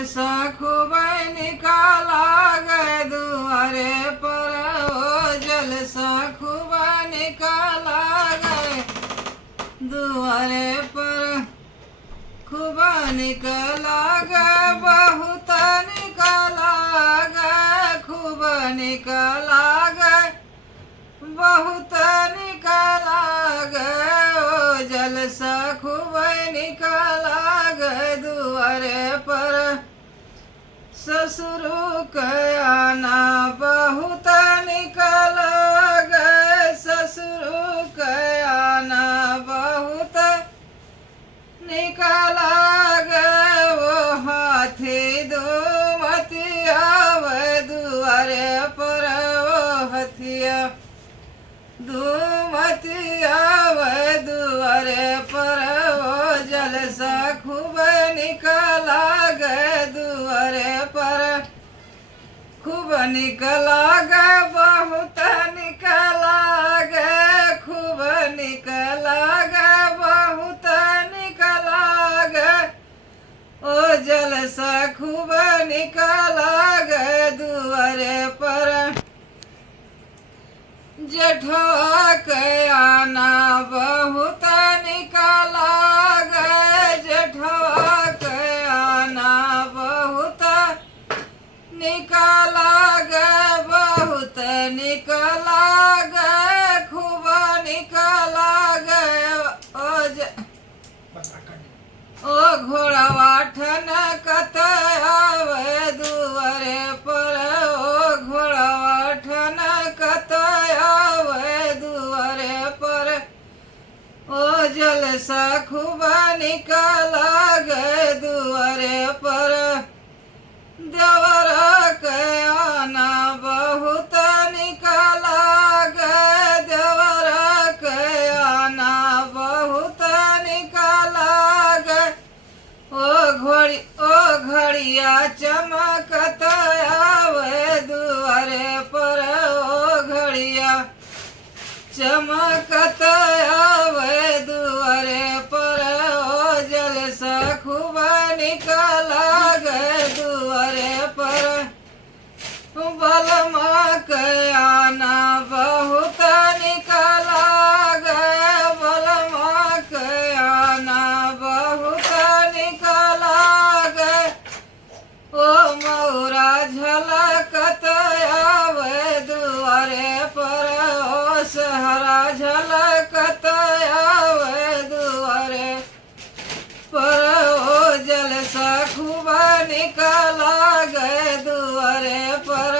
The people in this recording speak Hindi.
जलसा खूब निकाला गए दुआरे पर, ओ जलसा खूब निकाला गए दुआरे पर, खूब निकला गए, बहुत निकला गए, खूब निकला गए, बहुत निकला गए, ओ जलसा खूब निकला गए दुआरे पर। ससुर के आना बहुत निकल गए, ससुर के आना बहुत निकला गए, वो हाथी दुमती आवे दुआरे पर, वो हथिया दुमती आवे दुआरे पर, वो जलसा खूब निकला गए दुआरे पर, खूब निकला गए, बहुत निकला गए, खूब निकला गए, बहुत निकला गए, ओ जलसा खूब निकला गए दुआरे पर। जेठवा के आना बहुत निकला गए, जेठवा के आना बहुत निकला गए, बहुत निकला गए, खूब निकला गए, ओ घोड़वा ठनकत आवे दुआरे पर, ओ घोड़वा ठनकत आवे दुआरे पर, ओ जलसा खूब निकला गए दुआरे पर। देवर के आना बहुत निकला गए, देवर के आना बहुत निकला गए, ओ घड़िया चमकत आवे दुआरे पर, ओ घड़िया चमकत आवे दुआरे पर, ओ जलसा खूब निकला गए दुआरे पर। बलमा के आना बहुत निकला गए, बलमा के आना बहुत निकला गए, ओ मौरा झलकत आवे दुआरे पर, ओ सहरा झलकत आवे दुआरे पर, ओ जलसा खूब निकला गए दुआरे पर।